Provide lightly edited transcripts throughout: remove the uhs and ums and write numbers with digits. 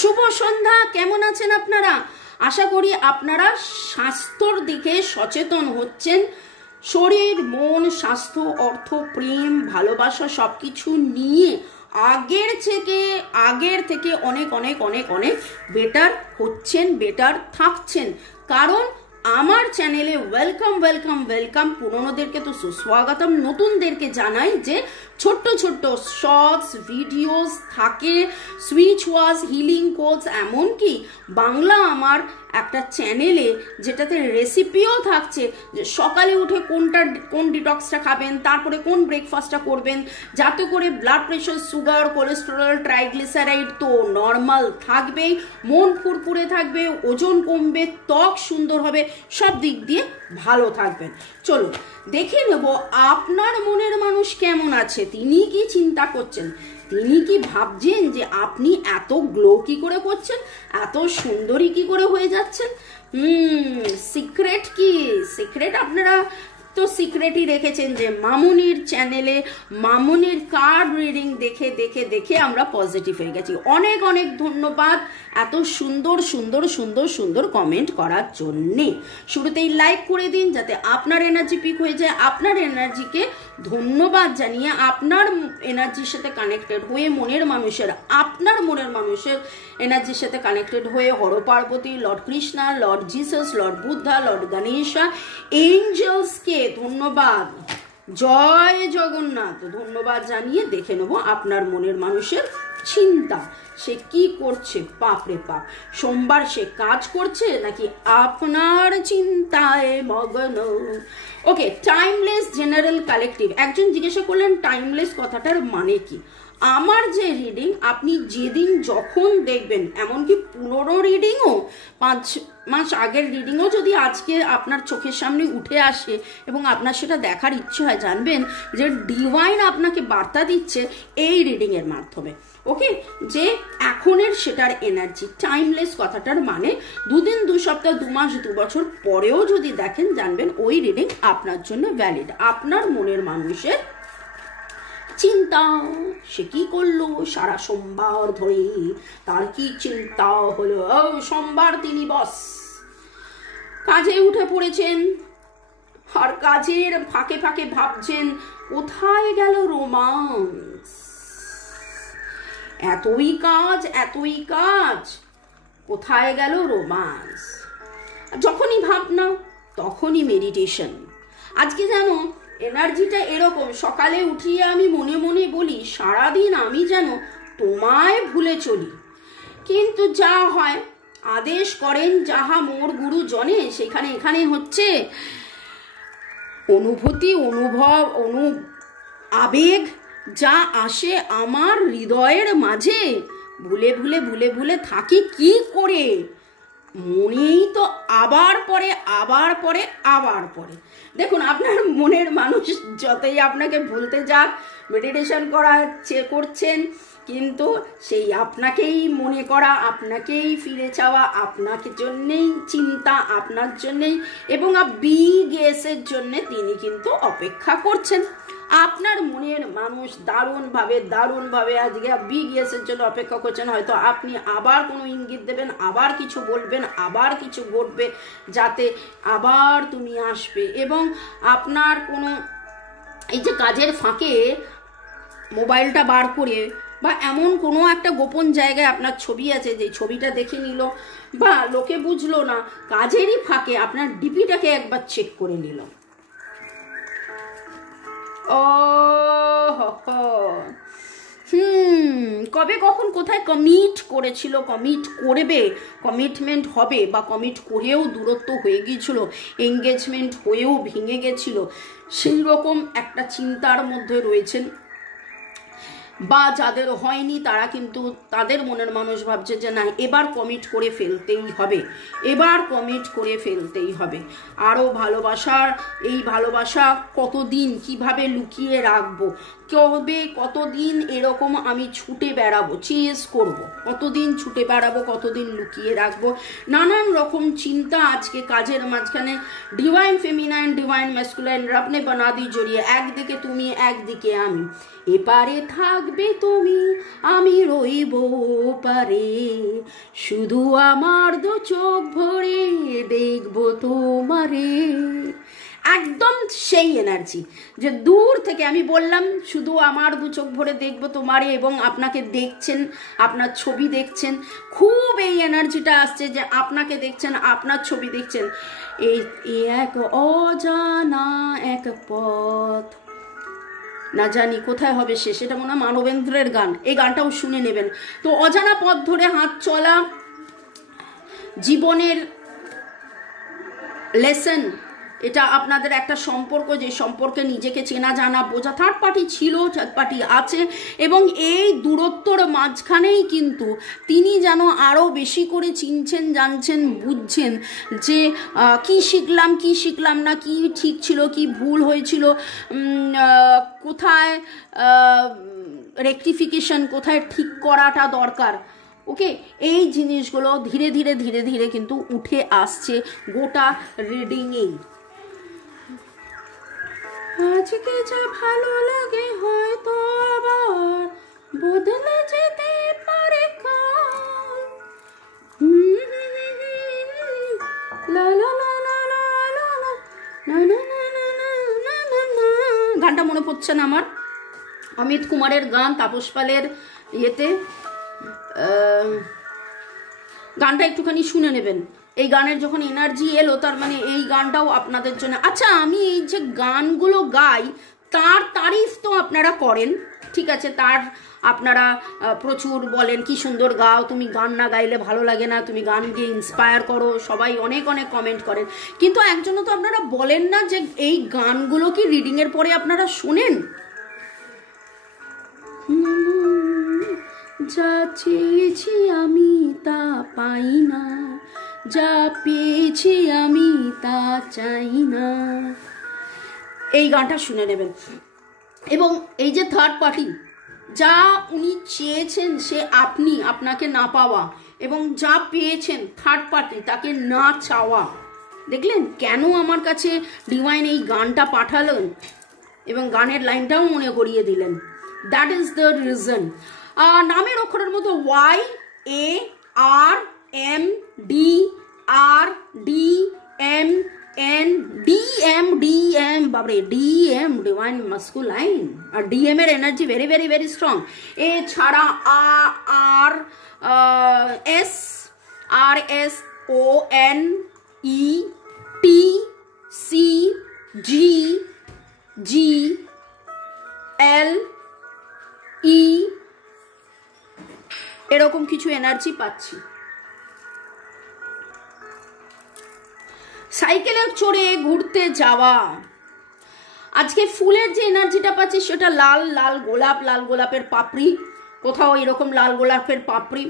শুভ সন্ধ্যা। কেমন আছেন আপনারা? আশা করি আপনারা স্বাস্থ্যর দিকে সচেতন হচ্ছেন। শরীর, মন, স্বাস্থ্য, অর্থ, প্রেম, ভালোবাসা সবকিছু নিয়ে আগের থেকে অনেক অনেক অনেক অনেক বেটার হচ্ছেন, বেটার থাকছেন। কারণ আমার চ্যানেলে ওয়েলকাম ওয়েলকাম ওয়েলকাম। পুরনোদেরকে তো সুস্বাগতম, নতুনদেরকে জানাই যে ছোট্ট ছোট্ট শর্টস ভিডিওস থাকে, সুইচ ওয়াশ, হিলিং কোর্স, এমনকি বাংলা আমার একটা চ্যানেলে যেটাতে রেসিপিও থাকছে, যে সকালে উঠে কোন ডিটক্সটা খাবেন, তারপরে কোন ব্রেকফাস্টটা করবেন যাতে করে blood pressure, sugar, cholesterol, triglyceride তো নর্মাল থাকবেই, মন ফুরফুরে থাকবে, ওজন কমবে, ত্বক সুন্দর হবে, সব দিক দিয়ে ভালো থাকবেন। চলুন দেখে নেব আপনার মনের মানুষ কেমন আছে। তিনি কি চিন্তা করছেন? তিনি কি ভাবছেন যে আপনি এত গ্লো কি করে করছেন, এত সুন্দরী কি করে হয়ে যাচ্ছেন? সিক্রেট কি? সিক্রেট আপনারা তো সিক্রেটই রেখেছেন যে মামুনির চ্যানেলে মামুনির কার্ড রিডিং দেখে দেখে দেখে আমরা পজিটিভ হয়ে গেছি। অনেক অনেক ধন্যবাদ এত সুন্দর সুন্দর সুন্দর সুন্দর কমেন্ট করার জন্যে। শুরুতেই লাইক করে দিন যাতে আপনার এনার্জি পিক হয়ে যায়। আপনার এনার্জিকে ধন্যবাদ জানিয়ে আপনার এনার্জির সাথে কানেক্টেড হয়ে আপনার মনের মানুষের এনার্জির সাথে কানেক্টেড হয়ে Har Parvati, lord Krishna, lord Jesus, lord Buddha, lord Ganesha, এঞ্জেলসকে ধন্যবাদ, জয় জগন্নাথ ধন্যবাদ জানিয়ে দেখে নেব আপনার মনের মানুষের চিন্তা। সে কি করছে? বাপরে বাপ, সোমবার সে কাজ করছে নাকি আপনার চিন্তায় মগ্ন? ওকে, টাইমলেস জেনারেল কালেকটিভ। একজন জিজ্ঞাসা করলেন টাইমলেস কথাটার মানে কি। আমার যে রিডিং আপনি যেদিন যখন দেখবেন, এমনকি পুরনো রিডিংও 5 মাস আগের রিডিংও যদি আজকে আপনার চোখের সামনে উঠে আসে এবং আপনার সেটা দেখার ইচ্ছে হয়, জানবেন যে ডিভাইন আপনাকে বার্তা দিচ্ছে এই রিডিংয়ের মাধ্যমে। ওকে, যে এখনের সেটার এনার্জি। টাইমলেস কথাটার মানে 2 দিন, 2 সপ্তাহ, 2 মাস, 2 বছর পরেও যদি দেখেন, জানবেন ওই রিডিং আপনার জন্য ভ্যালিড। আপনার মনের মানুষের চিন্তা, সে কি করলো সারা সোমবার ধরে, তার কি চিন্তা হলো? সোমবার তিনি বস, কাজে উঠে পড়েছেন, আর কাজের ফাঁকে ফাঁকে ভাবছেন কোথায় গেল রোমান্স। এতই কাজ, কোথায় গেল রোমান্স? যখনই ভাবনা তখনই মেডিটেশন। আজকে জানো এনার্জিটা এরকম, সকালে উঠিয়ে আমি মনে মনে বলি সারাদিন আমি যেন তোমায় ভুলে চলি, কিন্তু যা হয় আদেশ করেন যাহা মোর গুরু জনে, সেখানে এখানে হচ্ছে অনুভূতি, আবেগ যা আসে আমার হৃদয়ের মাঝে, ভুলে ভুলে ভুলে ভুলে থাকি কি করে? মনেই তো আবার পরে। দেখুন, আপনার মনের মানুষ যতই আপনাকে ভুলতে যাক, মেডিটেশন করছেন, কিন্তু সেই আপনাকেই মনে করা, আপনাকেই ফিরে চাওয়া, আপনাকে জন্যেই চিন্তা, আপনার জন্যেই, এবং বিগ এসের জন্য তিনি কিন্তু অপেক্ষা করছেন। আপনার মনের মানুষ দারুণভাবে আজকে বিগ এসের জন্য অপেক্ষা করছেন। হয়তো আপনি আবার কোনো ইঙ্গিত দেবেন, আবার কিছু বলবেন, আবার কিছু ঘটবে যাতে আবার তুমি আসবে। এবং আপনার কোনো এই যে কাজের ফাঁকে মোবাইলটা বার করে বা এমন কোনো একটা গোপন জায়গায় আপনার ছবি আছে, যে ছবিটা দেখে নিল বা লোকে বুঝলো না, কাজেরই ফাঁকে আপনার ডিপিটাকে একবার চেক করে নিল। কবে কখন কোথায় কমিট করেছিল, কমিট করবে, কমিটমেন্ট হবে, বা কমিট করেও দূরত্ব হয়ে গিয়েছিল, এঙ্গেজমেন্ট হয়েও ভেঙে গেছিল, সেই রকম একটা চিন্তার মধ্যে রয়েছেন। বা যাদের হয়নি তারা কিন্তু তাদের মনের মানুষ ভাবছে যে না, এবার কমিট করে ফেলতেই হবে। আরও ভালোবাসার, এই ভালোবাসা কতদিন কিভাবে লুকিয়ে রাখবো, কতদিন এরকম আমি ছুটে বেড়াবো, চেস করবো, কতদিন ছুটে বেড়াবো, কতদিন লুকিয়ে রাখবো, নানান রকম চিন্তা আজকে কাজের মাঝখানে। ডিভাইন ফেমিনাইন, ডিভাইন ম্যাসকুলাইন, রবনে বানাদি জড়িয়ে, একদিকে তুমি একদিকে আমি, এপারে থাক থাকবে তুমি, আমি রইব পারে, শুধু আমার দু চোখ ভরে দেখবো তোমারে। একদম সেই এনার্জি, যে দূর থেকে আমি বললাম শুধু আমার দু চোখ ভরে দেখবো তোমারে, এবং আপনাকে দেখছেন, আপনার ছবি দেখছেন, খুব এই এনার্জিটা আসছে যে আপনাকে দেখছেন, আপনার ছবি দেখছেন। এই এক অজানা এক পথ, না জানি কোথায় হবে শেষ, এটা মনে হয় মানবেন্দ্রের গান, এই গানটাও শুনে নেবেন। তো অজানা পথ ধরে হাত চলা, জীবনের লেসন, এটা আপনাদের একটা সম্পর্ক, যে সম্পর্কে নিজেকে চেনা জানা বোঝা। থার্ড পার্টি ছিল, থার্ড পার্টি আছে, এবং এই দূরত্বর মাঝখানেই কিন্তু তিনি যেন আরও বেশি করে চিনছেন, জানছেন, বুঝছেন যে কি শিখলাম কি শিখলাম না, কি ঠিক ছিল কি ভুল হয়েছিল, কোথায় রেকটিফিকেশন, কোথায় ঠিক করাটা দরকার। ওকে, এই জিনিসগুলো ধীরে ধীরে ধীরে ধীরে কিন্তু উঠে আসছে গোটা রিডিংয়েই। আজকে যা ভালো লাগে হয়তো আবার বদলে যেতে পারে কাল। গানটা মনে পড়ছে না আমার, অমিত কুমারের গান, তাপস পালের ইয়েতে, গানটা একটুখানি শুনে নেবেন। এই গানের যখন এনার্জি এলো, তার মানে এই গানটাও আপনাদের জন্য। আচ্ছা, আমি এই যে গানগুলো গাই তার তারিফ তো আপনারা করেন, ঠিক আছে, তার আপনারা প্রচুর বলেন কি সুন্দর গাও, তুমি গান না গাইলে ভালো লাগে না, তুমি গান গিয়ে ইন্সপায়ার করো, সবাই অনেক অনেক কমেন্ট করেন, কিন্তু একজনও তো আপনারা বলেন না যে এই গানগুলো কি রিডিংয়ের পরে আপনারা শোনেন। যা চেয়েছি আমি তা পাই না, যা পেয়েছি আমি তা চাই না, এই গানটা শুনে নেবেন। এবং এই যে থার্ড পার্টি, যা উনি চেয়েছেন সে আপনি, আপনাকে না পাওয়া, এবং যা পেয়েছেন থার্ড পার্টি তাকে না চাওয়া, দেখলেন কেন আমার কাছে ডিভাইন এই গানটা পাঠালেন এবং গানের লাইনটাও মনে করিয়ে দিলেন। That is the reason. নামের অক্ষরের মতো YARMDRDMNDM, বাবরে ডিএম, ডিভাইন মাস্কুলাইন, আর ডিএম এর energy very very very strong. এ ছাড়া RSONETGGLE এরকম কিছু এনার্জি পাচ্ছি। সাইকেলে চড়ে ঘুরতে যাওয়া, আজকে ফুলের যে এনার্জিটা পাচ্ছি সেটা লাল লাল গোলাপ, লাল গোলাপের পাপড়ি, কোথাও এরকম লাল গোলাপের পাপড়ি,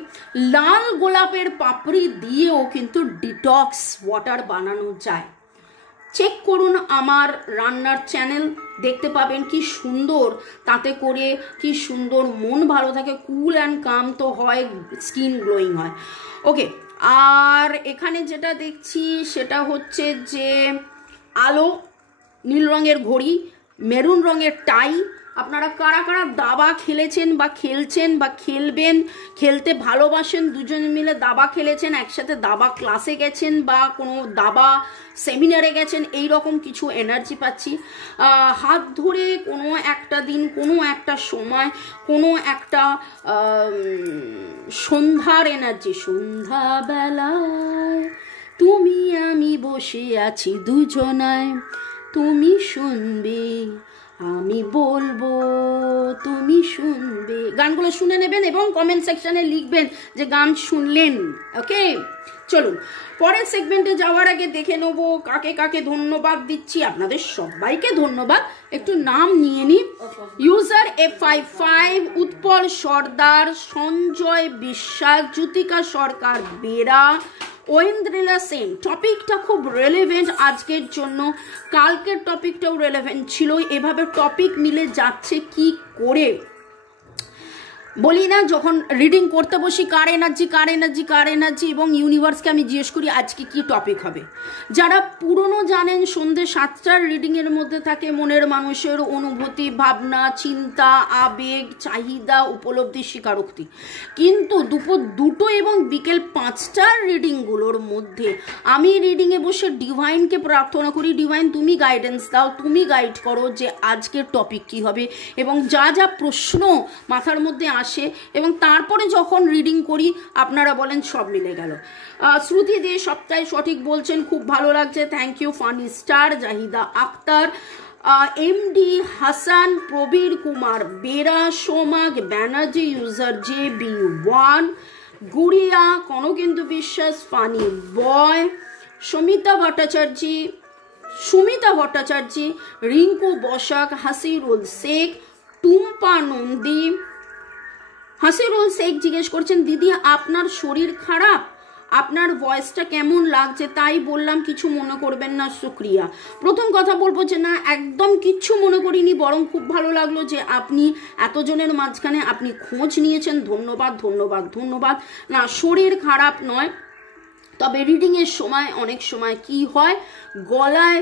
লাল গোলাপের পাপড়ি দিয়েও কিন্তু ডিটক্স ওয়াটার বানানো যায়। চেক করুন আমার রান্নার চ্যানেল, দেখতে পাবেন কি সুন্দর, তাতে করে কি সুন্দর মন ভালো থাকে, কুল অ্যান্ড কাম তো হয়, স্কিন গ্লোয়িং হয়। ওকে, আর এখানে যেটা দেখছি সেটা হচ্ছে যে আলো, নীল রঙের ঘড়ি, মেরুন রঙের টাই। আপনারা কারা কারা দাবা খেলেছেন বা খেলছেন বা খেলবেন, খেলতে ভালোবাসেন, দুজন মিলে দাবা খেলেছেন, একসাথে দাবা ক্লাসে গেছেন বা কোনো দাবা সেমিনারে গেছেন, এই রকম কিছু এনার্জি পাচ্ছি। হাত ধরে কোনো একটা দিন, কোনো একটা সময়, কোনো একটা সন্ধ্যার এনার্জি, সন্ধ্যাবেলায় তুমি আমি বসে আছি দুজনায়, তুমি শুনবে আমি বলবো তুমি শুনবে। গানগুলো শুনে নেবেন এবং কমেন্ট সেকশনে লিখবেন যে গান শুনলেন। ওকে, চলুন পরের সেগমেন্টে যাওয়ার আগে দেখে নেবো কাকে কাকে ধন্যবাদ দিচ্ছি। আপনাদের সবাইকে ধন্যবাদ, একটু নাম নিয়ে নি। ইউজার F55, উৎপল সর্দার, সঞ্জয় বিশ্বাস, জ্যোতিকা সরকার বেরা, ঐন্দ্রিলা সেন। টপিকটা খুব রেলেভেন্ট আজকের জন্য, কালকের টপিকটাও রেলেভেন্ট ছিল, এভাবে টপিক মিলে যাচ্ছে কি করে। বলি না যখন রিডিং করতে বসি কার এনার্জি কার এনার্জি কার এনার্জি, এবং ইউনিভার্সকে আমি জিজ্ঞেস করি আজকে কি টপিক হবে। যারা পুরনো জানেন সন্ধ্যে 7টার রিডিংয়ের মধ্যে থাকে মনের মানুষের অনুভূতি, ভাবনা, চিন্তা, আবেগ, চাহিদা, উপলব্ধি, স্বীকারোক্তি। কিন্তু দুপুর 2টো এবং বিকেল 5টার রিডিংগুলোর মধ্যে আমি রিডিংয়ে বসে ডিভাইনকে প্রার্থনা করি, ডিভাইন তুমি গাইডেন্স দাও, তুমি গাইড করো যে আজকের টপিক কি হবে, এবং যা যা প্রশ্ন মাথার মধ্যে আসে, এবং তারপরে যখন রিডিং করি আপনারা বলেন সব মিলে গেল। শ্রুতি দে সবটাই সঠিক বলছেন, খুব ভালো লাগছে, thank you. Funny star, Zahida Akhtar, MD Hasan, Prabir Kumar Bera, সোমাগ Banerjee, user JB1, Gudiya, Kanakendu Biswas, funny boy, Sumita Bhattacharya, Rinku Basak, Hasirul Sheikh, Tumpa Nandi. Hasirul Sheikh জিজ্ঞেস করছেন দিদি আপনার শরীর খারাপ, আপনার ভয়েসটা কেমন লাগছে, তাই বললাম কিছু মনে করবেন না, শুক্রিয়া। প্রথম কথা বলবো যে না, একদম কিচ্ছু মনে করিনি, বরং খুব ভালো লাগলো যে আপনি এতজনের মাঝখানে আপনি খোঁজ নিয়েছেন, ধন্যবাদ ধন্যবাদ ধন্যবাদ। না, শরীর খারাপ নয়, তবে রিডিংয়ের সময় অনেক সময় কি হয়, গলায়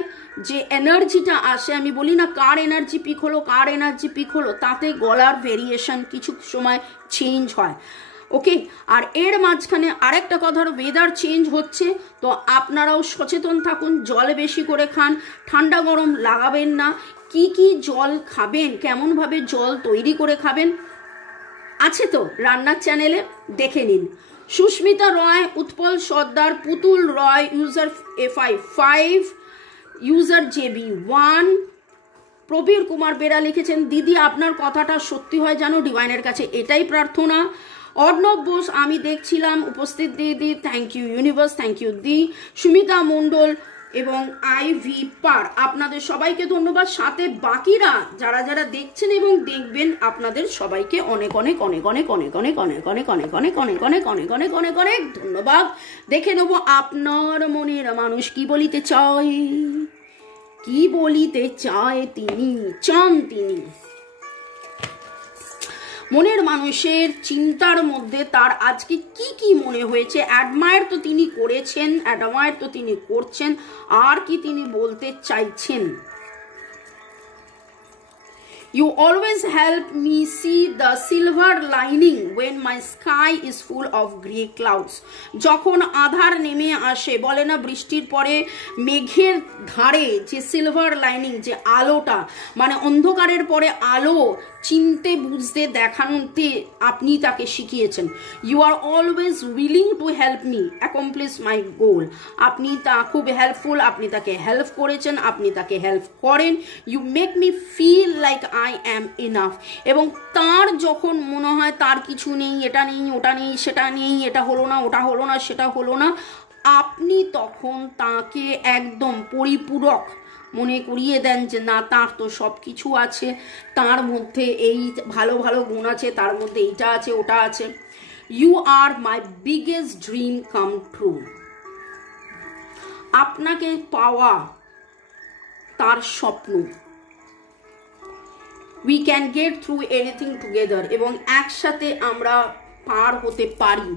যে এনার্জিটা আসে, আমি বলি না কার এনার্জি পিক হলো কার এনার্জি পিক হলো, তাতে গলার ভেরিয়েশন কিছু সময় চেঞ্জ হয়। ওকে, আর এর মাঝখানে আরেকটা কথা, ওয়েদার চেঞ্জ হচ্ছে, তো আপনারাও সচেতন থাকুন, জল বেশি করে খান, ঠান্ডা গরম লাগাবেন না, কি কি জল খাবেন, কেমনভাবে জল তৈরি করে খাবেন আছে তো রান্নার চ্যানেলে, দেখে নিন। সুস্মিতা রয়, Utpal Sardar, Putul Roy, user FI5, user JB1, Prabir Kumar Bera লিখেছেন দিদি আপনার কথাটা সত্যি হয় জানো, ডিভাইনের কাছে এটাই প্রার্থনা। অর্ণব বোস, আমি দেখছিলাম উপস্থিত দিদি, thank you universe, thank you দি। সুমিতা মণ্ডল এবং IV পার, আপনাদের সবাইকে ধন্যবাদ। সাথে বাকিরা যারা যারা দেখছেন এবং দেখবেন আপনাদের সবাইকে অনেক অনেক অনেক অনেক অনেক অনেক অনেক অনেক অনেক অনেক অনেক অনেক অনেক অনেক অনেক অনেক ধন্যবাদ। দেখে নেব আপনার মনের মানুষ কি বলিতে চায়, কি বলিতে চায় তিনি, চান তিনি। মনের মানুষের চিন্তার মধ্যে তার আজকে কি কি মনে হয়েছে, অ্যাডমায়ার তো তিনি করেছেন, অ্যাডমায়ার তো তিনি করছেন, আর কি তিনি বলতে চাইছেন। You always help me see the silver lining when my sky is full of grey clouds. যখন আধার নেমে আসে, বলে না বৃষ্টির পরে মেঘের ধারে যে সিলভার লাইনিং, যে আলোটা, মানে অন্ধকারের পরে আলো চিনতে বুঝতে দেখানোতে আপনি তাকে শিখিয়েছেন। You are always willing to help me accomplish my goal. আপনি তা খুব হেল্পফুল, আপনি তাকে হেল্প করেছেন, আপনি তাকে হেল্প করেন। You make me feel like I am enough. এবং তার যখন মনে হয় তার কিছু নেই, এটা নেই, ওটা নেই, সেটা নেই, এটা হলো না, ওটা হলো না, সেটা হলো না, আপনি তখন তাকে একদম পরিপূরক মনে করিয়ে দেন যে না, তার তো সব কিছু আছে, তার মধ্যে এই ভালো ভালো গুণ আছে, তার মধ্যে এইটা আছে, ওটা আছে। You are my biggest dream come true. আপনাকে পাওয়া তার স্বপ্ন। We can get through anything together, এবং একসাথে আমরা পার হতে পারি।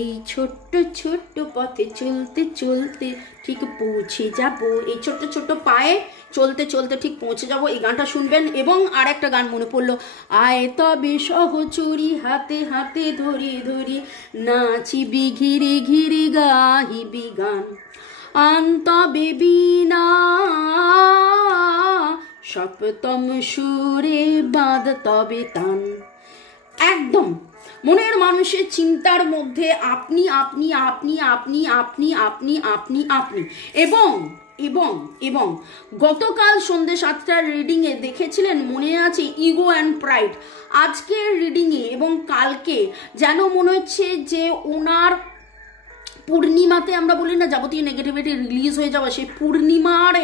এই ছোট্ট ছোট্ট পথে চলতে চলতে ঠিক পৌঁছে যাব, এই ছোট্ট ছোট্ট পায়ে চলতে চলতে ঠিক পৌঁছে যাব। এই গানটা শুনবেন। এবং আর একটা গান মনে পড়লো, আয় তবে সহচরি হাতে হাতে ধরি ধরি নাচিবি ঘিরি ঘিরি গাহিবি গান, আন্তবে বিনা সপ্তম সুরে বাঁধ তবে তান। একদম মনের মানুষের চিন্তার মধ্যে আপনি আপনি আপনি আপনি আপনি আপনি আপনি আপনি এবং এবং এবং গতকাল সন্ধ্যে 7টার রিডিংয়ে দেখেছিলেন, মনে আছে, ইগো অ্যান্ড প্রাইড। আজকের রিডিংয়ে এবং কালকে যেন মনে হচ্ছে যে ওনার পূর্ণিমাতে আমরা বলি না যাবতীয় নেগেটিভিটি রিলিজ হয়ে যাওয়া, সেই পূর্ণিমার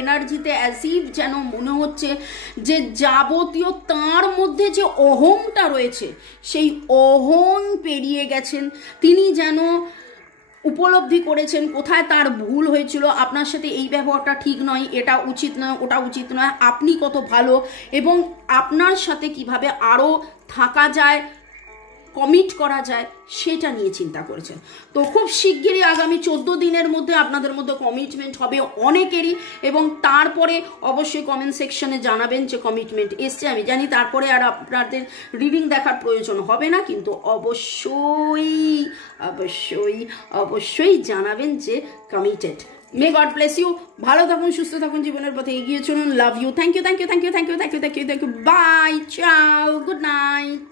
এনার্জিতে অ্যাসিভ যেন মনে হচ্ছে যে যাবতীয় তার মধ্যে যে অহংটা রয়েছে সেই অহং পেরিয়ে গেছেন তিনি, যেন উপলব্ধি করেছেন কোথায় তার ভুল হয়েছিল। আপনার সাথে এই ব্যবহারটা ঠিক নয়, এটা উচিত নয়, ওটা উচিত নয়, আপনি কত ভালো এবং আপনার সাথে কিভাবে আরও থাকা যায়, কমিট করা যায় সেটা নিয়ে চিন্তা করেছেন। তো খুব শিগগিরই আগামী 14 দিনের মধ্যে আপনাদের মধ্যে কমিটমেন্ট হবে অনেকেরই, এবং তারপরে অবশ্যই কমেন্ট সেকশনে জানাবেন যে কমিটমেন্ট এসছে। আমি জানি তারপরে আর আপনাদের রিডিং দেখার প্রয়োজন হবে না, কিন্তু অবশ্যই অবশ্যই অবশ্যই জানাবেন যে committed. May God bless you. ভালো থাকুন, সুস্থ থাকুন, জীবনের পথে এগিয়ে চলুন। Love you. Thank you, thank you, thank you, thank you, thank you, thank you, thank you. Bye, ciao, good night.